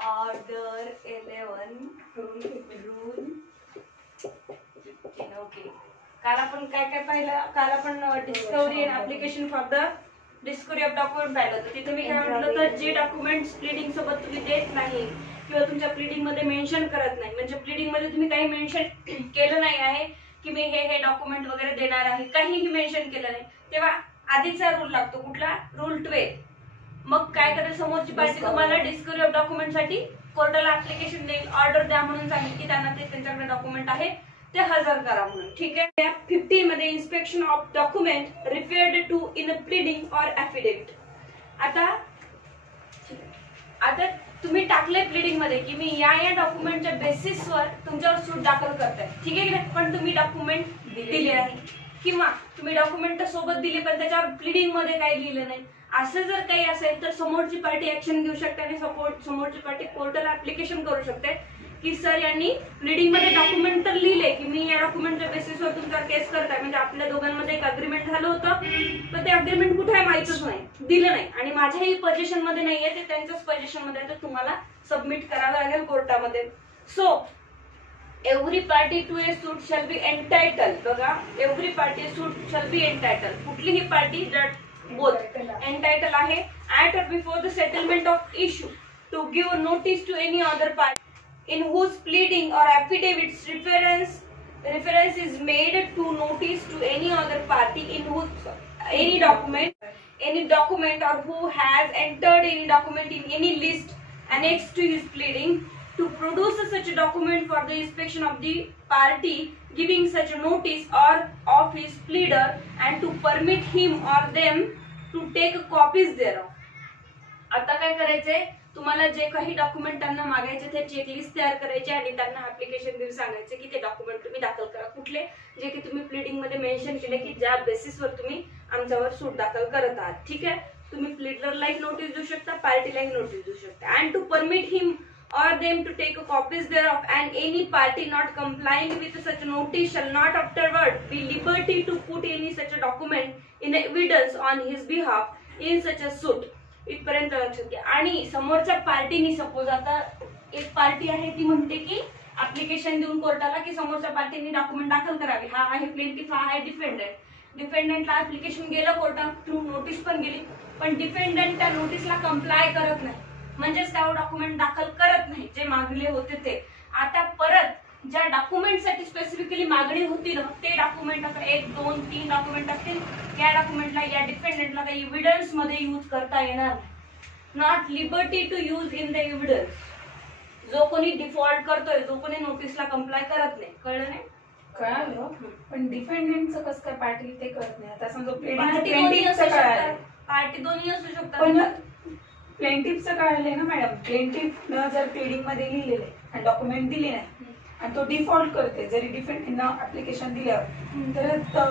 Order 11 rule 15. Okay, काल आपण काय काय पाहिलं? काल आपण discovery and application for the discovery of document पाहिलं होतं. तिथे मी काय म्हटलं तर जे डॉक्युमेंट्स प्लीडिंग सोबत तुम्ही देत नाही किंवा तुमच्या प्लीडिंग मध्ये मेन्शन करत नाही, म्हणजे प्लीडिंग मध्ये तुम्ही काही मेन्शन केलं नाही आहे की मी हे डॉक्युमेंट वगैरे देणार आहे, काहीही मेन्शन केलं नाही, तेव्हा आधीचा रूल लागतो. कुठला? रूल 12. मग काय करेल समोरची पार्टी? तुम्हाला डिस्कवरी ऑफ डॉक्युमेंट साठी कोर्टाला ऍप्लिकेशन देईल, ऑर्डर द्या म्हणून सांगेल की त्यांना ते त्यांच्याकडे डॉक्युमेंट आहे ते हजर करा म्हणून. ठीक आहे. 15 मध्ये inspection of document referred to in pleading or affidavit. आता तुम्ही टाकले प्लीडिंग मध्ये की मी या डॉक्युमेंटच्या बेसिसवर तुमच्यावर सूट दाखल करताय, ठीक आहे की नाही, पण तुम्ही डॉक्युमेंट दिले नाही किंवा तुम्ही डॉक्युमेंट सोबत दिले पण त्याच्यावर प्लीडिंग मध्ये काही लिहिलं नाही, असं जर काही असेल तर समोरची पार्टी ऍक्शन घेऊ शकते आणि समोरची पार्टी कोर्टाला ऍप्लिकेशन करू शकते की सर यांनी प्लीडिंग मध्ये डॉक्युमेंट तर लिहिले की मी या डॉक्युमेंटच्या बेसिसवर तुमचा केस करताय, म्हणजे आपल्या दोघांमध्ये एक अग्रीमेंट झालं होतं, पण ते अग्रीमेंट कुठे आहे माहितच नाही, दिलं नाही आणि माझ्याही पोझिशन मध्ये नाहीये, ते त्यांच्याच पोझिशन मध्ये आहे, तर तुम्हाला सबमिट करावं लागेल कोर्टामध्ये. So every party to a suit shall be entitled. बघा, every party suit shall be entitled. कुठलीही पार्टी बोथ एंटायटल आहे at or before the settlement of issue to give notice to any other party in whose pleading or affidavits reference is made to notice to any other party in whose any document or who has entered any document in any list annexed to his pleading to produce such a document for the inspection of the party giving such a notice or of his pleader and to permit him or them to take copies thereof. आता काय करायचंय? तुम्हाला जे काही document त्यांना मागायचे ते checklist तयार करायचे आणि त्यांना ऍप्लिकेशन देऊन सांगायचे की ते डॉक्युमेंट तुम्ही दाखल करा, कुठले जे की तुम्ही प्लीडिंग मध्ये मेन्शन केले की ज्या बेसिसवर तुम्ही आमच्यावर सूट दाखल करत आहात. ठीक आहे. तुम्ही प्लीडरला एक नोटीस देऊ शकता, पार्टीला एक नोटीस देऊ शकता. And to permit him or them to take copies thereof, and any party not complying with such notice shall not afterward be liberty to put any such a document in evidence on his behalf in such a suit. इथपर्यंत लक्षात घ्या. आणि समोरच्या पार्टीनी suppose आता एक party आहे ती म्हणते की ऍप्लिकेशन देऊन कोर्टाला की समोरच्या पार्टीने डॉक्युमेंट दाखल करावे, हा आहे प्लेंटिफ, हा आहे डिफेंडंट. डिफेंडंटला ऍप्लिकेशन गेलं कोर्टात थ्रू, नोटीस पण गेली, पण डिफेंडंट त्या नोटीसला कंप्लाय करत नाही, म्हणजेच त्या डॉक्युमेंट दाखल करत नाही जे मागले होते ते. आता परत ज्या डॉक्युमेंटसाठी स्पेसिफिकली मागणी होती ना ते डॉक्युमेंट, आता 1, 2, 3 डॉक्युमेंट असतील, या डॉक्युमेंटला या डिफेंडंटला काही एव्हिडन्स मध्ये यूज करता येणार नाही. Not liberty to use in the evidence. जो कोणी डिफॉल्ट करतोय, जो कोणी नोटीसला कंप्लाय करत नाही. कळलं नाही? कळालं, पण डिफेंडंटचं कसं काय पार्टी ते कळत नाही. आता समजा पार्टी दोन्ही असू शकतात, पण प्लेंटिफचं कळलंय ना मॅडम. प्लेंटिफनं जर प्लीडिंग मध्ये लिहिलेलं आहे आणि डॉक्युमेंट दिले नाही आणि तो डिफॉल्ट करते, जरी डिफेंडनं ऍप्लिकेशन दिल्यावर, तर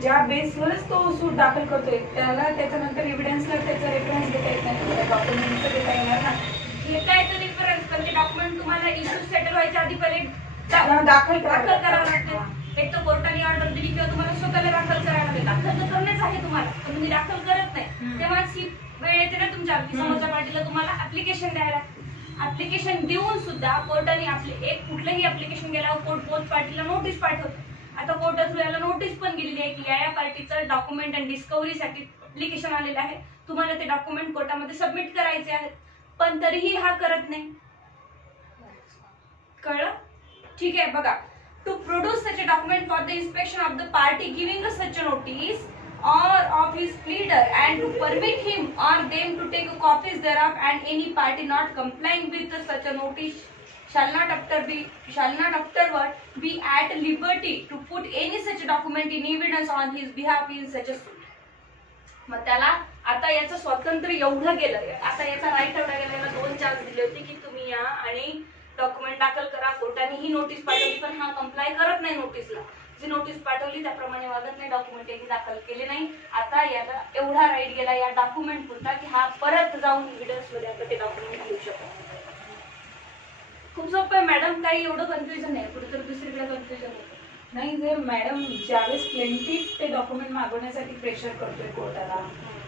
ज्या बेसवरच तो सूट दाखल करतोय त्याला त्याच्यानंतर एव्हिडन्सला त्याचा रेफरन्स देता येत नाही, डॉक्युमेंटचं देता येणार ना. घेता येतं रेफरन्स, पण ते डॉक्युमेंट तुम्हाला इश्यू सेटल व्हायच्या आधी पहिले दाखल करावं लागतं. एक तर कोर्टाने ऑर्डर दिली किंवा तुम्हाला स्वतःला दाखल करायला लागेल. दाखल तर करणेच आहे तुम्हाला, पण तुम्ही दाखल करत नाही, तेव्हाच ही वेळ येते ना तुमच्या समोरच्या पार्टीला तुम्हाला ऍप्लिकेशन द्यायला. ऍप्लिकेशन देऊन सुद्धा कोर्टाने आपले एक कुठलंही ऍप्लिकेशन गेल्यावर कोर्ट बोथ पार्टीला नोटीस पाठवतो. आता कोर्ट थ्रू याला नोटीस पण गेलेली आहे की या पार्टीचं डॉक्युमेंट आणि डिस्कवरीसाठी ऍप्लिकेशन आलेलं आहे, तुम्हाला ते डॉक्युमेंट कोर्टामध्ये सबमिट करायचे आहेत, पण तरीही हा करत नाही. कळलं? ठीक आहे. बघा, to produce such a document for the inspection of the party giving such a notice or of his pleader and to permit him or them to take copies thereof, and any party not complying with such a notice shall not afterward be at liberty to put any such document in evidence on his behalf in such a suit. मग त्याला आता याचं स्वातंत्र्य एवढं गेलं, आता याचा right एवढा गेला, याला 2 चान्स दिले होते की तुम्ही या आणि डॉक्युमेंट दाखल करा. कोर्टाने ही नोटीस पाठवली पण हा कंप्लाय करत नाही नोटीसला, जी नोटीस पाठवली त्याप्रमाणे वागत नाही, डॉक्युमेंट यांनी दाखल केले नाही. आता याला एवढा राईट गेला या डॉक्युमेंट पुरता की हा परत जाऊन एव्हिडन्स मध्ये आपण ते डॉक्युमेंट घेऊ शकतो. खूप सोपं आहे मॅडम, काही एवढं कन्फ्युजन नाही, कुठेतरी दुसरीकडे कन्फ्युजन होतं. नाही जर मॅडम ज्यावेळेस प्लेंटिफ ते डॉक्युमेंट मागवण्यासाठी प्रेशर करतोय कोर्टाला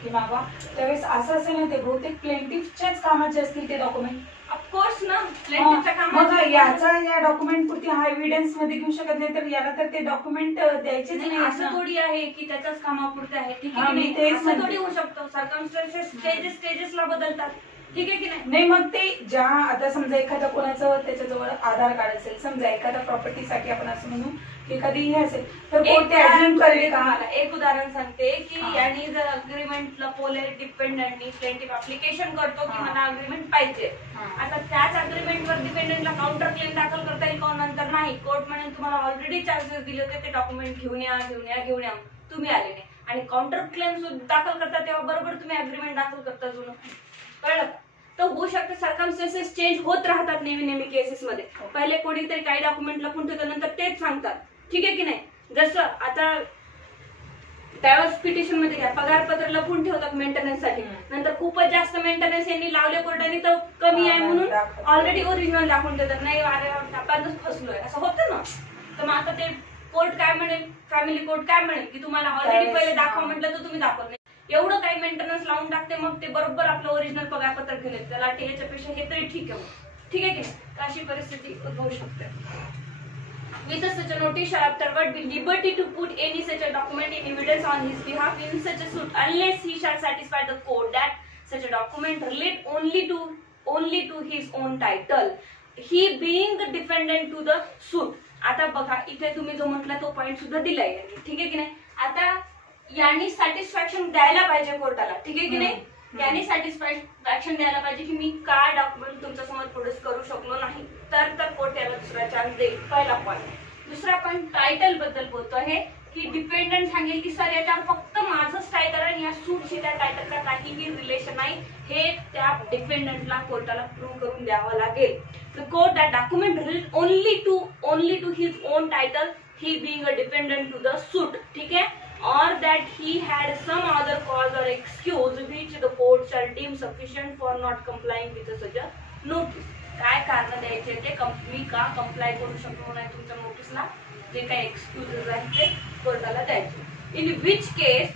की मागवा, त्यावेळेस असं असेल ना ते बहुतेक प्लेंटिफच्याच कामाचे असतील ते डॉक्युमेंट. ऑफकोर्स ना, प्लेंटिफच्या मग कामात याचा या डॉक्युमेंट पुरती हा एव्हिडन्स मध्ये घेऊ शकत नाही, तर याला तर ते डॉक्युमेंट द्यायचेच नाही, नाही. असं थोडी आहे की त्याच्याच कामापुरते आहे, ठीक हा, आहे की मी नाही? तेच असं म्हणते. थोडी होऊ शकतो. सर्कमस्टन्सेस स्टेजेसला बदलतात, ठीक आहे की नाही? नाही मग ते ज्या आता समजा एखादा कोणाचं त्याच्याजवळ आधार कार्ड असेल, समजा एखाद्या प्रॉपर्टीसाठी आपण असं म्हणू एखादी हे असेल तर कोर्ट ते अज्युम करेल का? एक उदाहरण सांगते की हा. यांनी जर अग्रीमेंट लपवले, डिपेंडंटनी प्लेंटिफ अप्लिकेशन करतो की हा. मला अग्रीमेंट पाहिजे. हा. आता त्याच अग्रीमेंटवर डिपेंडंटला काउंटर क्लेम दाखल करता येईल का? नंतर नाही, कोर्ट म्हणेल तुम्हाला ऑलरेडी चार्जेस दिले होते, ते डॉक्युमेंट घेऊन या, तुम्ही आले नाही, आणि काउंटर क्लेम दाखल करता तेव्हा बरोबर तुम्ही अग्रीमेंट दाखल करता जुनं. कळलं का? तर होऊ शकतं सर्कमस्टन्सेस चेंज होत राहतात नेहमी केसेसमध्ये. पहिले कोणीतरी काही डॉक्युमेंट लपून ठेवतं, नंतर तेच सांगतात, ठीक आहे की नाही? जसं आता डायव्हर्स पिटिशन मध्ये घ्या, पगारपत्र लपून ठेवतात मेंटेनन्ससाठी, नंतर खूपच जास्त मेंटेनन्स यांनी लावले कोर्टाने तर कमी आहे म्हणून ऑलरेडी ओरिजिनल दाखवून देतात. नाही अरे आपणच फसलोय, असं होतं ना. तर मग आता ते कोर्ट काय म्हणेल, फॅमिली कोर्ट काय म्हणेल की तुम्हाला ऑलरेडी पहिले दाखवा म्हटलं तर तुम्ही दाखवत नाही, एवढं काही मेंटेनन्स लावून टाकते, मग ते बरोबर आपलं ओरिजिनल पगारपत्र घेईल. त्याला याच्यापेक्षा हे तरी ठीक आहे, ठीक आहे की नाही? अशी परिस्थिती उद्भवू शकते. With such a notice shall afterward be liberty to put any such a document in evidence on his behalf in such a suit, unless he shall satisfy the court that such a document relate only to his own title, he being the defendant to the suit. आता बघा इथे तुम्ही जो म्हटला तो point सुद्धा दिलाय यांनी, ठीक आहे की नाही? आता यांनी सॅटिस्फॅक्शन द्यायला पाहिजे कोर्टाला, ठीक आहे की नाही? यांनी सॅटिस्फॅक्शन द्यायला पाहिजे की मी काय डॉक्युमेंट तुमच्या समोर प्रोड्यूस करू शकलो नाही, तर कोर्ट याला दुसरा चान्स देईल. पहिला पॉईंट. दुसरा पॉईंट टायटल बद्दल बोलतो आहे की डिपेंडंट सांगेल की सर याच्यावर फक्त माझंच टायटल आहे, या सूटशी त्या टायटलचा काहीही रिलेशन नाही, हे त्या डिपेंडंटला कोर्टाला प्रूव्ह करून द्यावं लागेल. The court that document relate only to his own title, he being a dependent to the suit, ठीक आहे? or that he had some other cause or excuse which the court shall deem sufficient for not complying with such a notice. काय कारण द्यायचे ते, मी का comply करू शकलो नाही तुमच्या नोटीसला, जे काही एक्सक्यूजेस आहेत ते कोर्टाला द्यायचे. In which case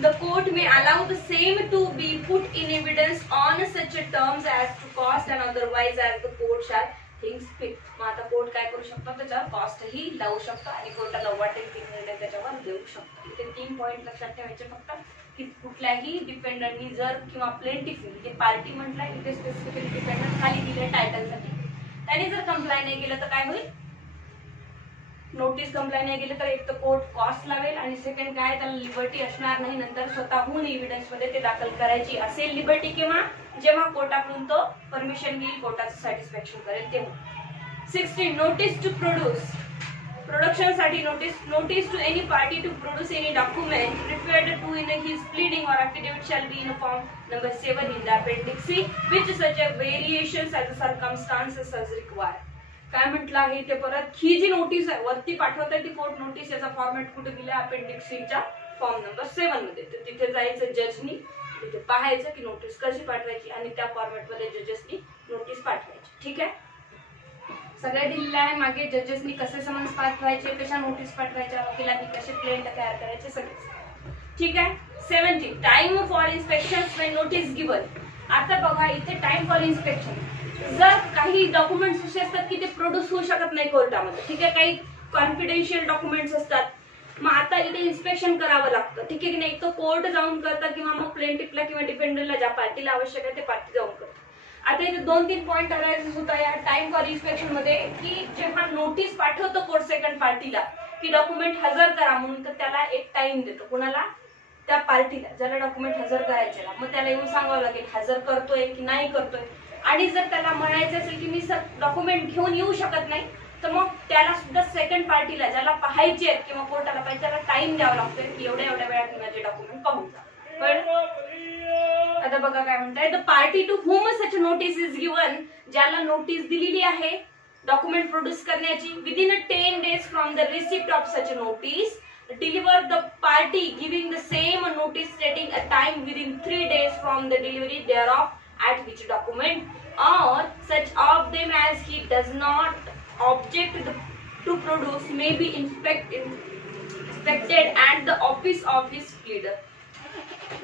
the court may allow the same to be put in evidence on such terms as to cost and otherwise as the court shall think fit. मग आता कोर्ट काय करू शकतो, त्याच्यावर कॉस्टही लावू शकतो आणि कोर्टाला वाटेल ती निर्णय त्याच्यावर देऊ शकतो. इथे 3 पॉइंट लक्षात ठेवायचे फक्त, की कुठल्याही डिपेंडंटनी जर किंवा प्लेंटिफनी, इथे पार्टी म्हटलंय, इथे स्पेसिफिकली डिपेंडंट खाली दिले टायटलसाठी, त्यांनी जर कंप्लाय नाही केलं तर काय होईल? नोटीस कंप्लाय नाही केलं तर एक तर कोर्ट कॉस्ट लावेल, आणि सेकंड काय, त्याला लिबर्टी असणार नाही नंतर स्वतःहून एव्हिडन्स मध्ये ते दाखल करायची असेल. लिबर्टी किंवा जेव्हा कोर्टाकडून तो परमिशन घेईल, कोर्टाचं सॅटिस्फॅक्शन करेल तेव्हा. 16. Notice to produce. प्रोडक्शन साठी notice to any party to produce any document referred to in his pleading or affidavit shall be in form number 7 in the appendix C, which such a variations as the circumstances as required. काय म्हटलं आहे ते परत, ही जी notice आहे वरती पाठवता ती court notice, याचा फॉर्मॅट कुठे दिला? अपेंडिक्स सी च्या फॉर्म नंबर 7 मध्ये. तर तिथे जायचं जजनी, तिथे पाहायचं की नोटीस कशी पाठवायची आणि त्या फॉर्मॅट मध्ये जजेसनी नोटीस पाठवायची, ठीक आहे? सगळ्या दिलेलं आहे मागे, जजेसनी कसे समन्स पाठवायचे, कशा नोटीस पाठवायच्या, वकिलांनी कसे प्लेंट तयार करायचे, सगळे, ठीक आहे? 17. Time for inspection when notice given. आता बघा इथे टाइम फॉर इन्स्पेक्शन, जर काही डॉक्युमेंट्स असे असतात की ते प्रोड्यूस होऊ शकत नाही कोर्टामध्ये, ठीक आहे? काही कॉन्फिडेन्शियल डॉक्युमेंट्स असतात, मग आता इथे इन्स्पेक्शन करावं लागतं, ठीक आहे की नाही? तो कोर्ट जाऊन करता किंवा मग प्लेंटिफला किंवा डिपेंडंटला ज्या पार्टीला आवश्यक आहे ते पार्टी जाऊन करतात. आता इथे 2-3 पॉइंट अनालिसिस होता या टाइम फॉर इन्स्पेक्शन मध्ये, की जेव्हा नोटीस पाठवतो कोर्ट सेकंड पार्टीला की डॉक्युमेंट हजर करा म्हणून, तर त्याला एक टाइम देतो. कोणाला? त्या पार्टीला ज्याला डॉक्युमेंट हजर करायचे, मग त्याला येऊन सांगावं लागेल हजर करतोय की नाही करतोय. आणि जर त्याला म्हणायचं असेल की मी सर डॉक्युमेंट घेऊन येऊ शकत नाही, तर मग त्याला सुद्धा सेकंड पार्टीला ज्याला पाहायचे आहेत किंवा कोर्टाला पाहिजे त्याला टाइम द्यावा लागतोय की एवढ्या वेळात माझे डॉक्युमेंट पाहून जा. आता बघा काय म्हणताय, the party to whom such notice is given, ज्याला नोटीस दिलेली आहे डॉक्युमेंट प्रोड्यूस करण्याची, within 10 days from the receipt of such notice deliver the party giving the same notice stating a time within 3 days from the delivery thereof at which document or such of them as he does not object the to produce may be inspected at the office of his pleader.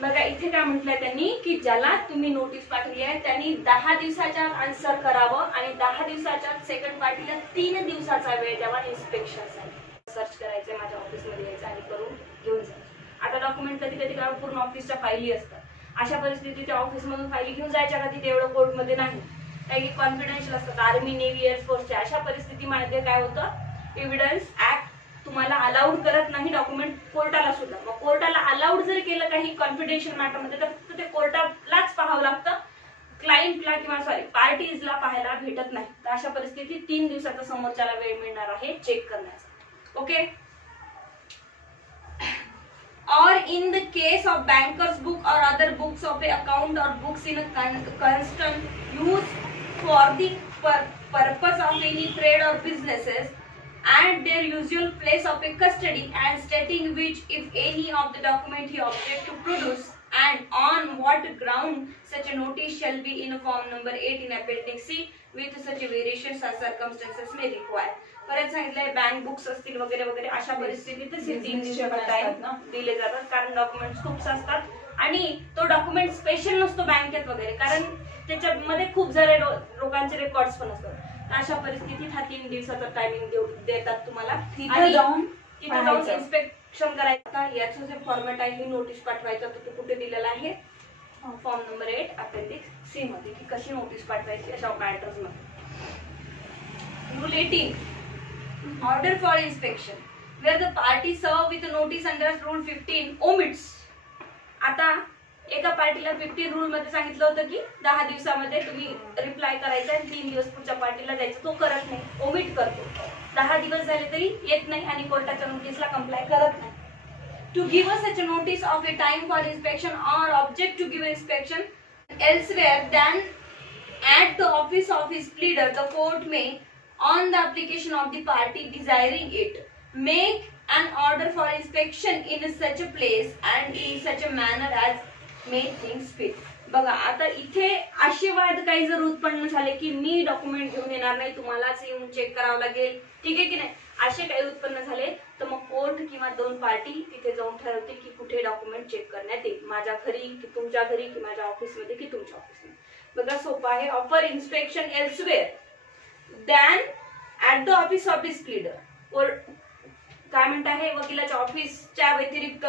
बघा इथे काय म्हटलंय त्यांनी की ज्याला तुम्ही notice पाठवली आहे त्यांनी 10 दिवसाच्या आन्सर करावं आणि 10 दिवसाच्या सेकंड पार्टीला 3 दिवसाचा वेळ द्यावा इन्स्पेक्शनसाठी. सर्च करायचंय, माझ्या ऑफिसमध्ये यायचं आणि करून घेऊन जायचं. आता डॉक्युमेंट कधी कधी काय पूर्ण ऑफिसच्या फाईली असतात, अशा परिस्थितीत त्या ऑफिसमधून फाईली घेऊन जायच्या का तिथे एवढं कोर्टमध्ये नाही, काही कॉन्फिडेन्शियल असतात, आर्मी नेव्ही एअरफोर्सच्या. अशा परिस्थितीमध्ये काय होतं, एव्हिडन्स ऍक्ट तुम्हाला अलाउड करत नाही डॉक्युमेंट कोर्टाला सुद्धा. मग कोर्टाला अलाउड जर केलं काही कॉन्फिडेन्शियल मॅटरमध्ये तर फक्त ते कोर्टालाच पाहावं लागतं, क्लायंटला किंवा पार्टीजला पाहायला भेटत नाही. तर अशा परिस्थितीत 3 दिवसाचा समोरच्याला वेळ मिळणार आहे चेक करण्याचा. Okay. Or in the case of banker's book or other books of a account or books in a constant use for the purpose of any trade or businesses and their usual place of a custody and stating which if any of the document he object to produce and on what ground such a notice shall be in form number 8 in appendix C with such variations as circumstances may require. परत सांगितलंय bank books असतील वगैरे वगैरे अशा परिस्थितीत 3 दिवसाचा time दिले जातात, कारण डॉक्युमेंट्स खूप असतात आणि तो डॉक्युमेंट स्पेशल नसतो बँकेत वगैरे, कारण त्याच्यामध्ये खूप सारे लोकांचे रेकॉर्ड्स पण असतात. अशा परिस्थितीत हा 3 दिवसाचा टायमिंग देतात तुम्हाला. तिथे जाऊन इन्स्पेक्शन करायचं. याचं जे फॉर्मॅट आहे, ही नोटीस पाठवायचा तर तो कुठे दिलेला आहे, फॉर्म नंबर 8 अपेंडिक्स सी मध्ये, की कशी नोटीस पाठवायची अशा मॅटर्स मध्ये. Rule 18 order for inspection where the party served with notice under rule 15 omits. आता एका पार्टीला 15 रूल मध्ये सांगितलं होतं की 10 दिवसामध्ये तुम्ही रिप्लाय करायचा आणि 3 दिवस पुढच्या पार्टीला द्यायचं, तो करत नाही, ओमिट करतो. 10 दिवस झाले तरी येत नाही आणि कोर्टाच्या नोटीसला कंप्लाय करत नाही. To give such notice of a time for inspection or object to give inspection elsewhere than at the office of his pleader the court may on the application of the party desiring it make an order for inspection in such a place and in such a manner as may things fit. बघा आता इथे असे वाद काही जर उत्पन्न झाले की मी डॉक्युमेंट घेऊन येणार नाही, तुम्हालाच येऊन चेक करावं लागेल, ठीक आहे की नाही, असे काही उत्पन्न झाले तर मग कोर्ट किंवा 2 पार्टी तिथे जाऊन ठरवतील की कुठे डॉक्युमेंट चेक करण्यात येईल, माझ्या घरी की तुमच्या घरी की माझ्या ऑफिसमध्ये की तुमच्या ऑफिसमध्ये. बघा सोपं आहे. Offer inspection elsewhere than at the office of his pleader. काय म्हणत आहे, वकिलाच्या ऑफिसच्या व्यतिरिक्त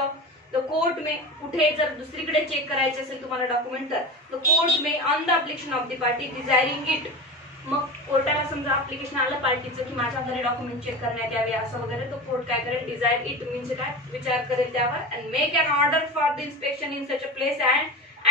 द कोर्ट मे, कुठे जर दुसरीकडे चेक करायचे असेल तुम्हाला डॉक्युमेंट तर the court may on the application of the party desiring it. मग कोर्टाला समजा अप्लिकेशन आलं पार्टीचं की माझ्या घरी डॉक्युमेंट चेक करण्यात यावे असं वगैरे, तो कोर्ट काय करेल, डिझायर इट मीन्स काय, विचार करेल त्यावर, and make an order for the inspection in such a place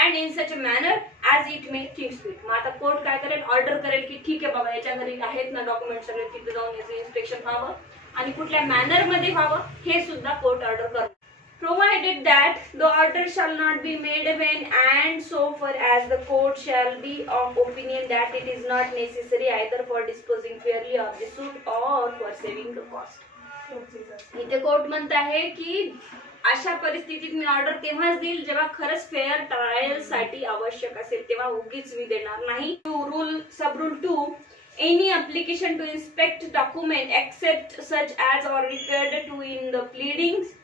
and in such a manner as it may things fit. मग आता कोर्ट काय करेल, ऑर्डर करेल की ठीक आहे बाबा याच्या घरी आहेत ना डॉक्युमेंट सगळे, तिथे जाऊन याचं इन्स्पेक्शन व्हावं आणि कुठल्या मॅनर मध्ये व्हावं हे सुद्धा कोर्ट ऑर्डर करेल. Provided that the order shall not be made when and so far as the court shall be of opinion that it is not necessary either for disposing fairly of the suit or for saving the cost. इथे court म्हणत आहे की अशा परिस्थितीत मी order तेव्हाच देईल जेव्हा खरंच फेअर ट्रायल साठी आवश्यक असेल, तेव्हा उगीच मी देणार नाही. Rule sub rule 2 any application to inspect document except such as are referred to in the pleadings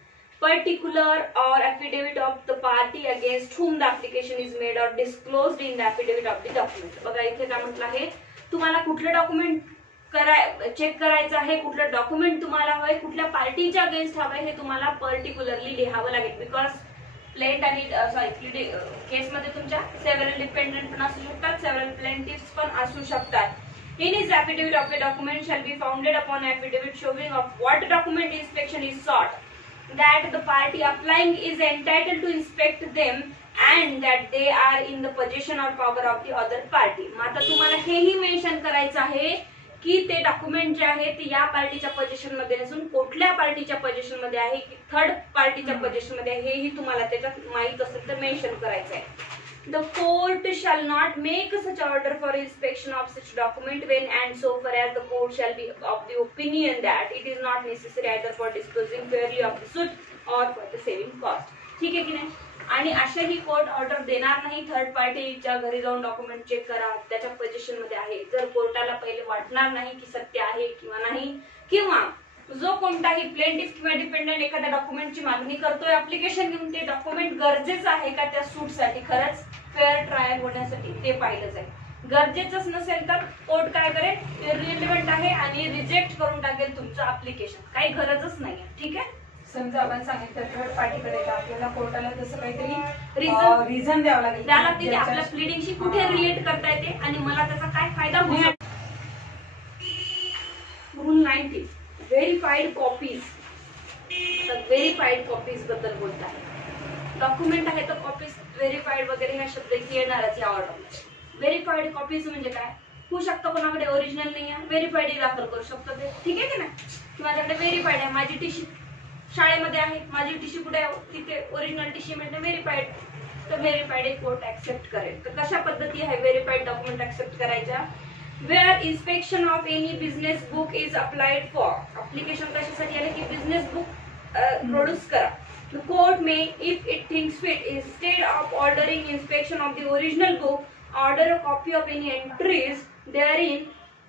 particular or affidavit of the party against whom the application is made or disclosed in the affidavit of the document. बघा इथे काय म्हटलं आहे, तुम्हाला कुठलं document check करायचं आहे, कुठलं डॉक्युमेंट तुम्हाला हवंय, कुठल्या पार्टीच्या अगेन्स्ट हवंय हे तुम्हाला पर्टिक्युलरली लिहावं लागेल. बिकॉज प्लेंट आणि केसमध्ये तुमच्या सेव्हरल डिपेंडंट पण असू शकतात, सेव्हरल प्लेंटिफ्स पण असू शकतात. In his affidavit of a document shall be founded upon affidavit showing of what document inspection is sought, that the party applying is entitled to inspect them and that they are in the possession or power of the other party. आता तुम्हाला हेही mention करायचं आहे की ते document जे आहे ते या पार्टीच्या पोझिशन मध्ये नसून कुठल्या पार्टीच्या पोझिशन मध्ये आहे, की थर्ड पार्टीच्या पोझिशन मध्ये आहे, हेही तुम्हाला त्याच्यात माहित असेल तर मेन्शन करायचं आहे. The court shall not make such order for inspection of such document when and so far as the court shall be of the opinion that it is not necessary either for disposing fairly of the suit or for the saving cost. ठीक है कि नहीं? आणि अशाही court order देणार नाही third पार्टीच्या घरी जाऊन डॉक्युमेंट चेक करा, त्याच्या पोझिशन मध्ये आहे, जर कोर्टाला पहिले वाटणार नाही की सत्य आहे किंवा नाही, किंवा जो कोणताही प्लेंटिफ किंवा डिपेंडंट एखाद्या डॉक्युमेंटची मागणी करतोय ऍप्लिकेशन घेऊन, ते डॉक्युमेंट गरजेचं आहे का त्या सूटसाठी, खरंच फेअर ट्रायल होण्यासाठी, ते पाहिलं जाईल. गरजेचंच नसेल तर कोर्ट काय करेल, इररिलेव्हंट आहे आणि रिजेक्ट करून टाकेल तुमचं ऍप्लिकेशन, काही गरजच नाहीये. ठीक आहे. समजा आपण सांगितलं थर्ड पार्टीकडे आपल्याला कोर्टाला तसं काहीतरी रिझन द्यावं लागेल, द्यावं लागते की आपल्या प्लीडिंगशी कुठे रिलेट करता येते आणि मला त्याचा काय फायदा होऊ शकतो. Rule 90 verified copies. Verified copies बद्दल बोलत आहे. डॉक्युमेंट आहे तर कॉपीज व्हेरीफाईड वगैरे ह्या शब्द येणारच या ऑर्डरमध्ये. व्हेरीफाईड कॉपीज म्हणजे काय, होऊ शकतं कोणाकडे ओरिजिनल नाही आहे, व्हेरीफाईड दाखल करू शकतो ते. ठीक आहे की नाही, की माझ्याकडे व्हेरीफाईड आहे, माझी टीसी शाळेमध्ये आहे, माझी टीसी कुठे आहे, तिथे ओरिजिनल टीसी म्हणजे व्हेरीफाईड, तर व्हेरीफाईड एक कोर्ट ऍक्सेप्ट करेल. तर कशा पद्धती आहे व्हेरीफाईड डॉक्युमेंट ऍक्सेप्ट करायच्या. Where inspection of any business book is applied for. Application कशासाठी आले की बिझनेस बुक प्रोड्यूस करा. The court may, if it thinks fit, instead of ordering inspection of the original book, order a copy of any entries therein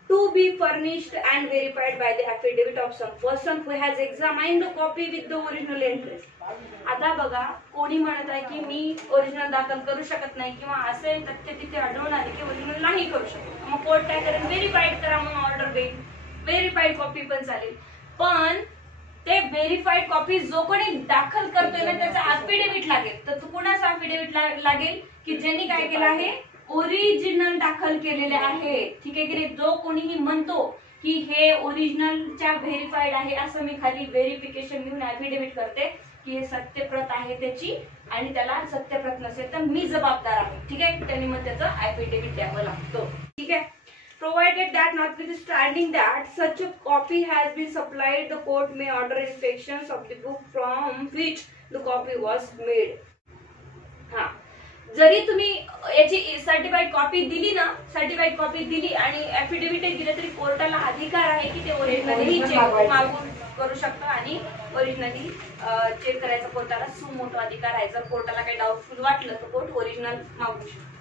to be furnished and verified by the affidavit of some person who has examined the copy with the original entries. आता बघा, कोणी म्हणत आहे की मी original दाखल करू शकत नाही किंवा असे तथ्य तिथे आढळून आले की ओरिजिनल नाही करू शकत, मग कोर्ट काय करेल, व्हेरीफाईड करा म्हणून ऑर्डर देईल. व्हेरीफाईड कॉपी पण चालेल, पण ते व्हेरीफाईड कॉपी जो कोणी दाखल करतोय ना त्याचा अफिडेव्हिट लागेल. तर कुणाचा अफिडेव्हिट लागेल की ज्यांनी काय केलं आहे, ओरिजिनल दाखल केलेले आहे. ठीक आहे की नाही. जो कोणीही म्हणतो की हे ओरिजिनलच्या व्हेरीफाईड आहे असं मी खाली व्हेरिफिकेशन घेऊन अफिडेव्हिट करते की हे सत्यप्रत आहे त्याची आणि त्याला सत्यप्रत नसेल तर मी जबाबदार आहे. ठीक आहे, त्यांनी मग त्याचं अफिडेव्हिट द्यावं लागतं. ठीक आहे. Provided that notwithstanding that such a copy has been supplied, the court may order inspections of the book from which the copy was made. हा, जरी तुम्ही याची सर्टिफाईड कॉपी दिली ना, सर्टिफाईड कॉपी दिली आणि ऍफिडेव्हिट दिलं तरी कोर्टाला अधिकार आहे की ते ओरिजिनली चेक मागून करू शकतो आणि ओरिजिनली चेक करायचा कोर्टाला सुमोटो अधिकार आहे. जर कोर्टाला काही डाऊटफुल वाटलं तर कोर्ट ओरिजिनल मागू शकतो.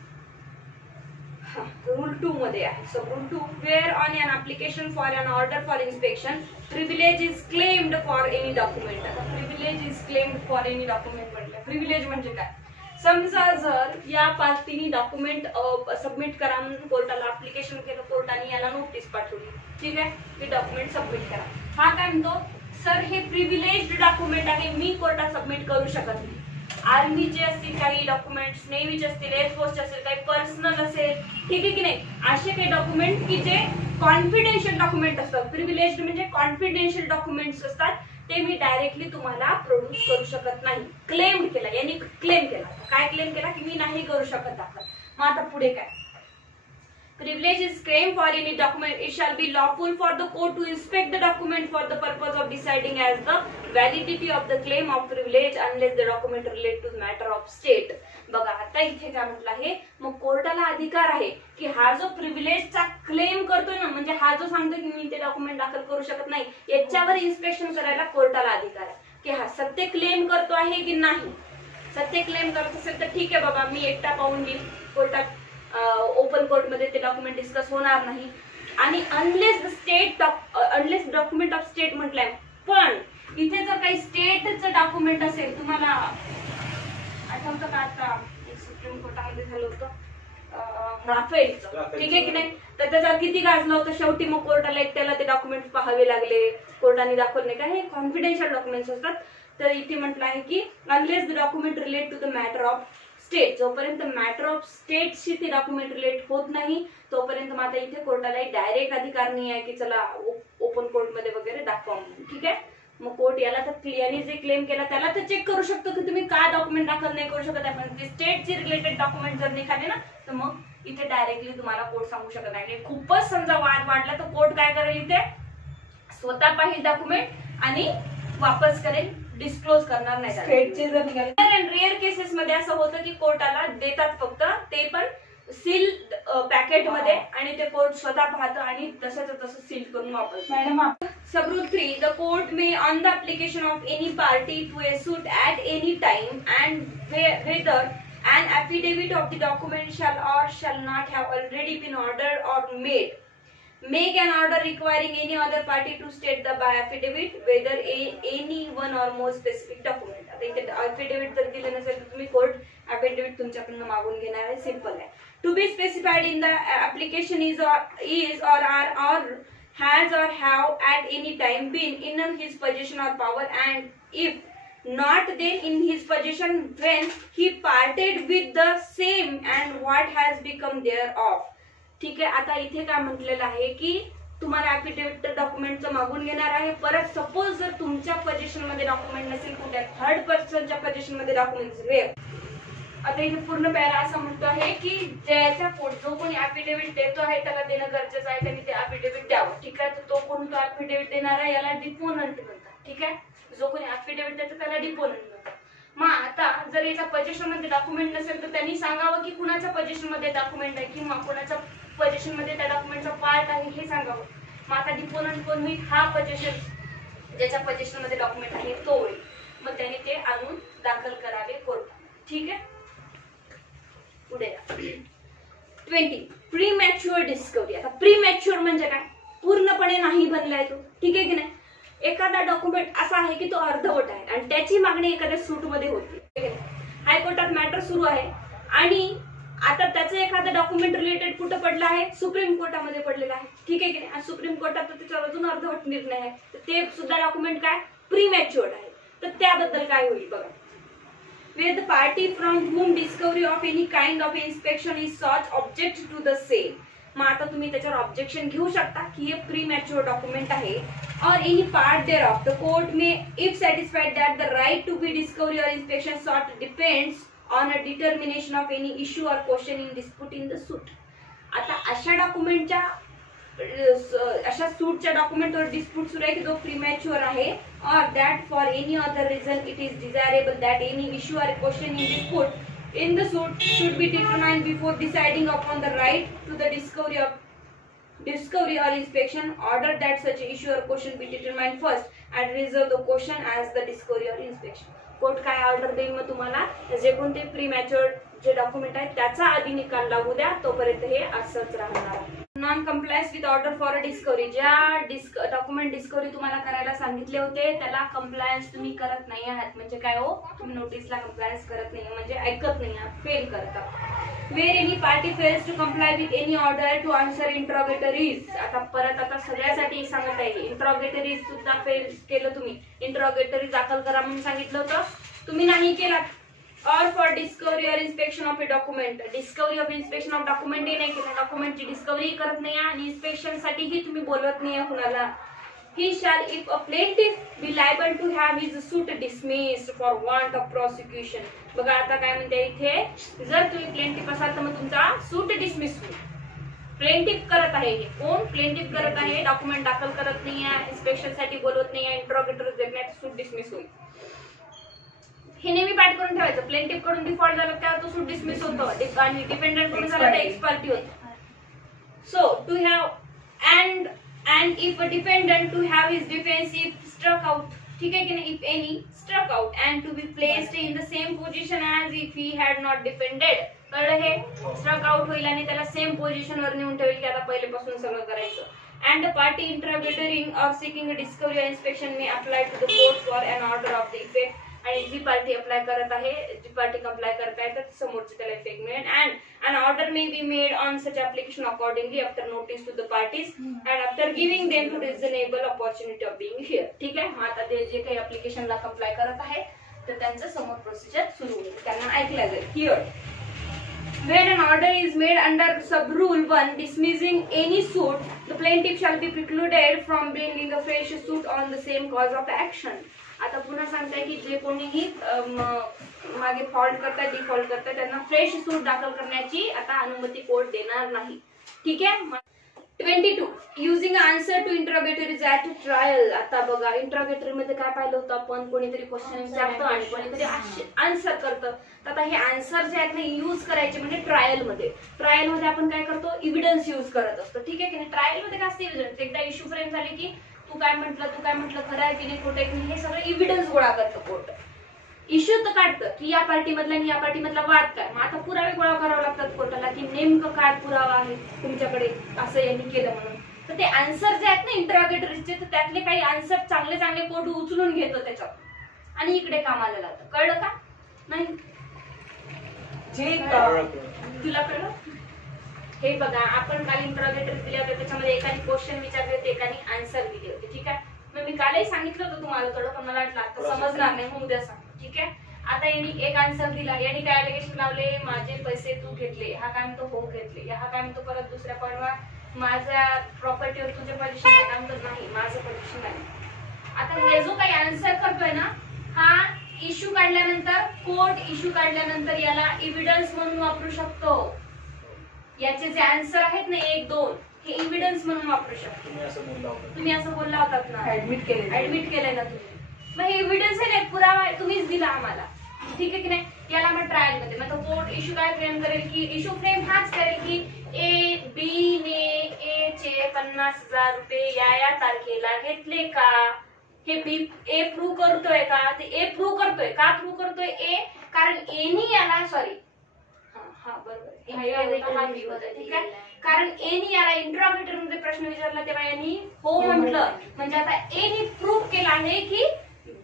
रूल 2 मध्ये आहे. So rule 2, where on an application for an order for inspection privilege is claimed for any document. आता privilege is claimed for any document म्हटलं, प्रिव्हिलेज म्हणजे काय, समजा जर या पार्टीने डॉक्युमेंट सबमिट करा म्हणून कोर्टाला ऍप्लिकेशन केलं, कोर्टाने याला नोटीस पाठवली. ठीक आहे, ते डॉक्युमेंट सबमिट करा. हा काय म्हणतो, सर हे प्रिव्हिलेज्ड डॉक्युमेंट आहे, मी कोर्टात सबमिट करू शकत नाही. आर्मीचे असतील काही डॉक्युमेंट्स, नेव्हीचे असतील, एअरफोर्सचे असतील, काही पर्सनल असेल, ठीक आहे की नाही, असे काही डॉक्युमेंट की जे कॉन्फिडेन्शियल डॉक्युमेंट असतात, प्रिव्हिलेज्ड म्हणजे कॉन्फिडेन्शियल डॉक्युमेंट्स असतात, ते मी डायरेक्टली तुम्हाला प्रोड्यूस करू शकत नाही. क्लेम केला, यांनी क्लेम केला. काय क्लेम केला की मी नाही करू शकत दाखल. मग आता पुढे काय, privilege is claimed for any document, it shall be lawful for the court to inspect the document for the purpose of deciding as the validity of the claim of privilege unless the document relate to matter of state. बघा आता इथे काय म्हटलं आहे, मग कोर्टाला अधिकार आहे की हा जो प्रिव्हिलेजचा क्लेम करतोय ना, म्हणजे हा जो सांगतो की मी ते डॉक्युमेंट दाखल करू शकत नाही, याच्यावर इन्स्पेक्शन करायला कोर्टाला अधिकार आहे की हा सत्य क्लेम करतो आहे की नाही. सत्य क्लेम करत असेल तर ठीक आहे बाबा, मी एकटा पाहून घेईल, कोर्टात ओपन कोर्ट मध्ये ते डॉक्युमेंट डिस्कस होणार नाही. आणि अनलेस डॉक्युमेंट ऑफ स्टेट म्हटलंय, पण इथे जर काही स्टेटचं डॉक्युमेंट असेल, तुम्हाला आठवतं का आता सुप्रीम कोर्टामध्ये झालं होतं राफेलचं, ठीक आहे की नाही, तर त्याचा किती गाजला होता, शेवटी मग कोर्टाला एकट्याला ते डॉक्युमेंट पाहावे लागले, कोर्टाने दाखवले नाही का, हे कॉन्फिडेन्शियल डॉक्युमेंट्स असतात. तर इथे म्हटलं आहे की unless the document relate to the matter of state, जोपर्यंत मॅटर ऑफ स्टेटशी ते डॉक्युमेंट रिलेट होत नाही तोपर्यंत माझा इथे कोर्टाला डायरेक्ट अधिकार नाही आहे की चला ओपन कोर्टमध्ये वगैरे दाखवा. ठीक आहे, मग कोर्ट याला तर यांनी जे क्लेम केला त्याला तर चेक करू शकतो की तुम्ही काय डॉक्युमेंट दाखल नाही करू शकत आहे, पण स्टेटची रिलेटेड डॉक्युमेंट जर निघाले ना तर मग इथे डायरेक्टली तुम्हाला कोर्ट सांगू शकत नाही. खूपच समजा वाद वाढला तर कोर्ट काय करेल, इथे स्वतः पाहिजे डॉक्युमेंट आणि वापस करेल, डिस्क्लोज करणार नाही. स्टेटचे जर निघाले, रेअर केसेस मध्ये असं होतं की कोर्टाला देतात फक्त, ते पण सील पॅकेट मध्ये, आणि ते कोर्ट स्वतः पाहतं आणि तसंच तसं सील करून वापरतो. Madam Subrule 3, the court may, on the application of any party to a suit at any time, and whether an affidavit of the document shall or shall not have already been ordered or made, make an order requiring any other party to state the by affidavit whether any one or more specific document. आता इथे affidavit जर दिलं नसेल तर तुम्ही court affidavit तुमच्याकडून मागून घेणार आहे. सिंपल आहे. To be specified in the application is or are or has or have at any time been in his possession or power, and if not then in his possession when he parted with the same and what has become thereof. ठीक आहे. आता इथे काय म्हटलेलं आहे की तुम्हाला affidavit डॉक्युमेंटचं मागून घेणार आहे. परत सपोज जर तुमच्या पोझिशन मध्ये डॉक्युमेंट नसेल, कुठल्या थर्ड पर्सनच्या पोझिशन मध्ये डॉक्युमेंट, आता इथे पूर्ण पॅरा असं म्हणतो आहे की ज्याचा जो कोणी ऍफिडेव्हिट देतो आहे त्याला देणं गरजेचं आहे, त्यांनी ते ऍफिडेव्हिट द्यावं. ठीक आहे. तर तो कोण तो ऍफिडेव्हिट देणार आहे याला डिपोनंट म्हणतात. ठीक आहे. जो कोणी ऍफिडेव्हिट देतो त्याला डिपोनंट म्हणतात. मग आता जर याच्या पोझिशन मध्ये डॉक्युमेंट नसेल तर त्यांनी सांगावं की कुणाच्या पोझिशन मध्ये डॉक्युमेंट आहे किंवा कुणाच्या पोझिशन मध्ये त्या डॉक्युमेंटचा पार्ट आहे हे सांगावं. मग आता डिपोनंट कोण होईल? हा पोझिशन ज्याच्या पोझिशन मध्ये डॉक्युमेंट आहे तो होईल. मग त्याने ते आणून दाखल करावे कोर्टात. ठीक आहे. पुढे 20 प्रीमॅच्युअर डिस्कवरी. आता प्रीमॅच्युअर म्हणजे काय? पूर्णपणे नाही बनलाय तो. ठीक आहे की नाही? एखादा डॉक्युमेंट असा आहे की तो अर्धवट आहे आणि त्याची मागणी एखाद्या सूट मध्ये होती. हायकोर्टात मॅटर सुरू आहे आणि आता त्याचं एखादं डॉक्युमेंट रिलेटेड कुठं पडलं आहे? सुप्रीम कोर्टामध्ये पडलेलं आहे. ठीक आहे की नाही? सुप्रीम कोर्टात त्याच्यावर अजून अर्धवट निर्णय आहे. तर ते सुद्धा डॉक्युमेंट काय? प्रीमॅच्युअर्ड आहे. तर त्याबद्दल काय होईल बघा. Where the party from whom discovery of any kind of inspection is sought object to the same. मग आता तुम्ही त्याच्यावर ऑब्जेक्शन घेऊ शकता की हे प्रीमॅच्युअर डॉक्युमेंट आहे or any part thereof. The court may, if satisfied that the right to be discovery or inspection sought depends on a determination of any issue or question in dispute in the suit. आता अशा डॉक्युमेंटच्या अशा सूटच्या डॉक्युमेंटवर dispute सुरू आहे की जो premature आहे or that for any other reason it is desirable that any issue or question in dispute in the suit should be determined before deciding upon the right to the discovery or inspection. Order that such issue or question be determined first and reserve the question as the discovery or inspection. Court काय order देईल मग तुम्हाला? जे कोणते premature जे document आहे त्याचा आधी निकाल लागू द्या, तोपर्यंत हे असंच राहणार. Non compliance with order for a discovery. ज्या डॉक्युमेंट डिस्कवरी तुम्हाला करायला सांगितले होते त्याला कम्प्लायन्स तुम्ही करत नाही आहात म्हणजे काय हो? तुम्ही नोटीसला कम्प्लायन्स करत नाही म्हणजे ऐकत नाही आहात, फेल करतात. Where any party fails to comply with any order to answer interrogatories. आता परत आता सगळ्यासाठी सांगत आहे. इंट्रॉगेटरीज सुद्धा फेल केलं तुम्ही. इंट्रॉगेटरी दाखल करा म्हणून सांगितलं होतं, तुम्ही नाही केलात. और फॉर डिस्कवरी और inspection of A document. Discovery of inspection of document नाही केलं, डॉक्युमेंटची डिस्कवरी करत नाही आणि इन्स्पेक्शन साठीही तुम्ही बोलवत नाही कुणाला. He shall, if a plaintiff, be liable to have his suit dismissed for want of prosecution. बघा आता काय म्हणते इथे, जर तुम्ही प्लेंटिफ असाल तर मग तुमचा सूट डिसमिस होईल. प्लेंटिफ करत आहे हे कोण? प्लेंटिफ करत आहे, डॉक्युमेंट दाखल करत नाही आहे, इन्स्पेक्शन साठी बोलवत नाही आहे, इंट्रोगेटर देत नाही, सूट डिसमिस होईल. हे नेहमी पाठ करून ठेवायचं. प्लेंटिफ कडून डिफॉल्ट झालं त्यावर तो सूट डिसमिस होतो आणि डिपेंडंट कडून झालं तर एक्स पार्टी होतो. So to have and if a defendant to have his defense if struck out, ठीक है कि नहीं, if any struck out and to be placed in the same position as if he had not defended. कळलं? हे struck out होईल आणि त्याला same position वर नेऊन ठेवेल की आता पहिलेपासून सगळं करायचं. And the party interrogating or seeking a discovery or inspection may apply to the court for an order of the effect. आणि जी पार्टी अप्लाय करत आहे, जी पार्टी कंप्लाय करत आहे तर समोरची त्याला इफेक्ट मिळेल. And an order may be made on such application accordingly after notice to the parties and after giving them to reasonable opportunity of being here. ठीक आहे. मग आता ते जे काही ऍप्लिकेशनला कंप्लाय करत आहे तर त्यांचं समोर प्रोसिजर सुरू होईल, त्यांना ऐकलं जाईल. Here when an order is made under subrule 1 dismissing any suit, the plaintiff shall be precluded from bringing a fresh suit on the same cause of action. आता पुन्हा सांगताय की जे कोणीही मागे फॉल्ट करतात, डिफॉल्ट करतात त्यांना फ्रेश सूट दाखल करण्याची आता अनुमती कोर्ट देणार नाही. ठीक आहे. 22 using answer to interrogatories at trial. आता बघा इंट्रोगेटरी मध्ये काय पाहिलं होतं आपण, कोणीतरी क्वेश्चन विचारतं आणि कोणीतरी आन्सर करतं. तर आता हे आन्सर जे आहेत ना यूज करायचे म्हणजे ट्रायल मध्ये. ट्रायल मध्ये आपण काय करतो, इव्हिडन्स यूज करत असतो. ठीक आहे की नाही. ट्रायल मध्ये काय असते, इव्हिडन्स. एकदा इश्यू फ्रेम झाले की तू काय म्हटलं खरं आहे की नाही, खोटं आहे की नाही, हे सगळं एव्हिडन्स गोळा करतं कोर्ट. इश्यू तर काढतं की या पार्टीमधला आणि या पार्टीमधला वाद काय. मग आता पुरावे गोळा करावे लागतात कोर्टाला की नेमकं काय पुरावा आहे तुमच्याकडे असं यांनी केलं म्हणून. तर ते आन्सर जे आहेत ना इंटरॉगेटरीजचे, तर त्यातले काही आन्सर चांगले कोर्ट उचलून घेतो त्याच्यात आणि इकडे कामाला लावतं. कळलं का? नाही जे तुला कळलं? हे बघा, आपण काल इंटरॉगेटरी दिले होते, त्याच्यामध्ये एकाने क्वेश्चन विचारले होते, एकाने आन्सर दिले होते. ठीक आहे, मग मी कालही सांगितलं होतं तुम्हाला थोडं, पण मला वाटलं आता समजणार नाही, मग उद्या सांग. ठीक आहे, आता यांनी एक आन्सर दिला, यांनी काय अलिगेशन लावले, माझे पैसे तू घेतले. हा काय म्हणतो हो घेतले. हा काय म्हणतो परत दुसऱ्या पॉईंटवर माझ्या प्रॉपर्टीवर तुझे परमिशन आहे का म्हणतो नाही माझं परमिशन आहे. आता हे जो काही आन्सर करतोय ना, हा इश्यू काढल्यानंतर, कोर्ट इश्यू काढल्यानंतर याला एव्हिडन्स म्हणून वापरू शकतो. याचे जे आन्सर आहेत ना 1, 2 हे एव्हिडन्स म्हणून वापरू शकतो. तुम्ही असं बोलला होतात ना, ऍडमिट केलंय ना तुम्ही. मग हे एव्हिडन्स आहे ना, पुरावा आहे, तुम्हीच दिला आम्हाला. ठीक आहे की नाही. याला मग ट्रायल मध्ये मग कोर्ट इश्यू काय फ्रेम करेल की इश्यू फ्रेम हाच करेल की ए बी ने ए चे 50,000 रुपये या तारखेला घेतले का. हे बी ए प्रूव्ह करतोय का, ते ए प्रूव्ह करतोय का. प्रूव्ह करतोय ए कारण एनी याला सॉरी हा बरोबर ठीक आहे, कारण एनी याला इंटरॉगेटर मध्ये प्रश्न विचारला तेव्हा यांनी हो म्हटलं. म्हणजे आता एनी प्रूव्ह केला आहे की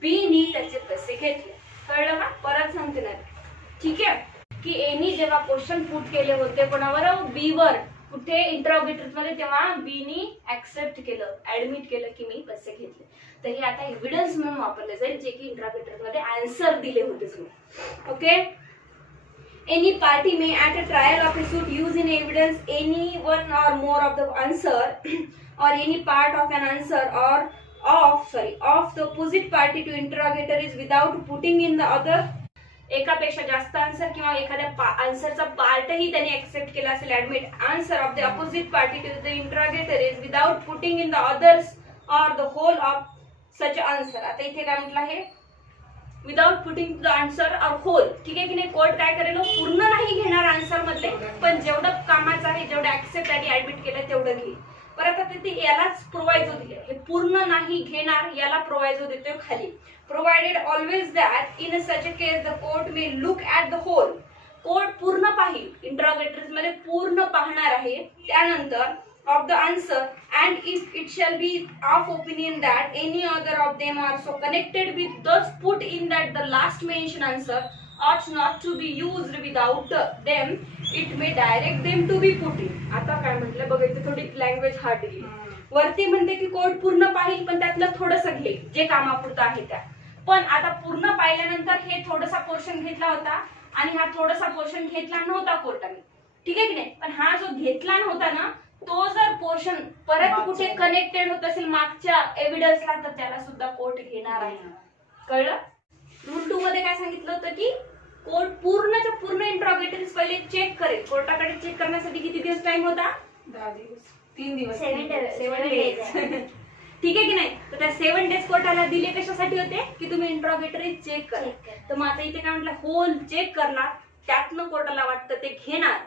बी नी त्याचे पैसे घेतले. कळलं का? परत सांगते ना. ठीक आहे, की एनी जेव्हा क्वेश्चन पुट केले होते कोणावर, बी वर, कुठे इंटरॉगेटर मध्ये, तेव्हा बी नी ऍक्सेप्ट केलं, ऍडमिट केलं की मी पैसे घेतले. तर हे आता एव्हिडन्स म्हणून वापरले जाईल, जे की इंटरॉगेटर मध्ये आन्सर दिले होते तुम्ही. Okay. Any party may at a trial of a suit use in evidence any one or more of the answer or any part of an answer or of the opposite party to interrogatories without putting in the other. एकापेक्षा जास्त answer किंवा एखाद्या आन्सरचा पार्टही त्यांनी accept केला असेल, admit answer of the opposite party to the interrogatories without putting in the others or the whole of such answer. आता इथे काय म्हटलं आहे, without putting the answer or whole. ठीक आहे की नाही. कोर्ट काय करेल, पूर्ण नाही घेणार आन्सर मधले, पण जेवढं कामाचं आहे, जेवढं ऍक्सेप्ट आणि ऍडमिट केलं तेवढं घेईल. परत आता ते यालाच प्रोव्हायझो दिले, हे पूर्ण नाही घेणार, याला प्रोव्हायझो देतोय खाली. Provided always that in such a case the court may look at the whole. Court पूर्ण पाहिल, इंटरॉगेटरीज मध्ये पूर्ण पाहणार आहे. त्यानंतर of the answer, and if it shall be of opinion that any other of them are so connected with those put in that the last mentioned answer ought not to be used without them, it may direct them to be put in. आता काय म्हटलं बघायचं, थोडी language hard दिली. वरती म्हणते की court पूर्ण पाहिल पण त्यातलं थोडंसं घेईल जे कामापुरतं आहे त्या. पण आता पूर्ण पाहिल्यानंतर हे थोडासा पोर्शन घेतला होता आणि हा थोडासा पोर्शन घेतला नव्हता कोर्टाने. ठीक आहे की नाही. पण हा जो घेतला नव्हता ना, तो जर पोर्शन परत कुठे कनेक्टेड होत असेल मागच्या एव्हिडन्सला, तर त्याला सुद्धा कोर्ट घेणार आहे. कळलं? रूल 2 मध्ये काय सांगितलं होतं की कोर्ट पूर्णच्या पूर्ण इंटरॉगेटरीज पहिले चेक करेल. कोर्टाकडे चेक करण्यासाठी किती दिवस टाइम होता? 10 दिवस, 3 दिवस, 7 डेज. ठीक आहे की नाही. तर त्या 7 डेज कोर्टाला दिले कशासाठी होते की तुम्ही इंटरॉगेटरी चेक करा. तर मग आता इथे काय म्हटलं, होल चेक करणार, त्यातनं कोर्टाला वाटतं ते घेणार.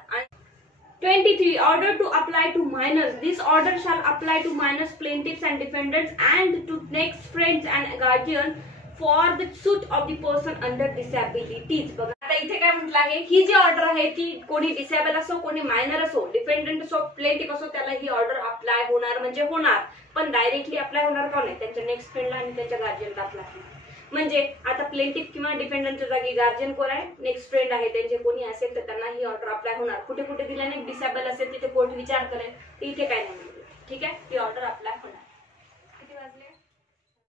23. Order to apply to minors. This order shall apply to minors, plaintiffs and defendants and to next friends and guardians for the suit of the person under disabilities. बघा आता इथे काय म्हटलं आहे, ही जी ऑर्डर आहे ती कोणी डिसेबल असो, कोणी मायनर असो, डिपेंडंट असो, प्लेंटिफ असो, त्याला ही ऑर्डर अप्लाय होणार म्हणजे होणार. पण डायरेक्टली अप्लाय होणार का नाही, त्यांच्या नेक्स्ट फ्रेंडला आणि त्यांच्या गार्जियनला अप्लाय होणार. म्हणजे आता प्लेंटिफ किंवा डिपेंडंटच्या जागी गार्जियन कोण आहे, नेक्स्ट फ्रेंड आहे, त्यांचे कोणी असेल तर त्यांना ही ऑर्डर अप्लाय होणार. कुठे कुठे दिल्याने डिसेबल असेल तिथे कोर्ट विचार करेल, इथे काय नाही. ठीक आहे, ही ऑर्डर अप्लाय होणार.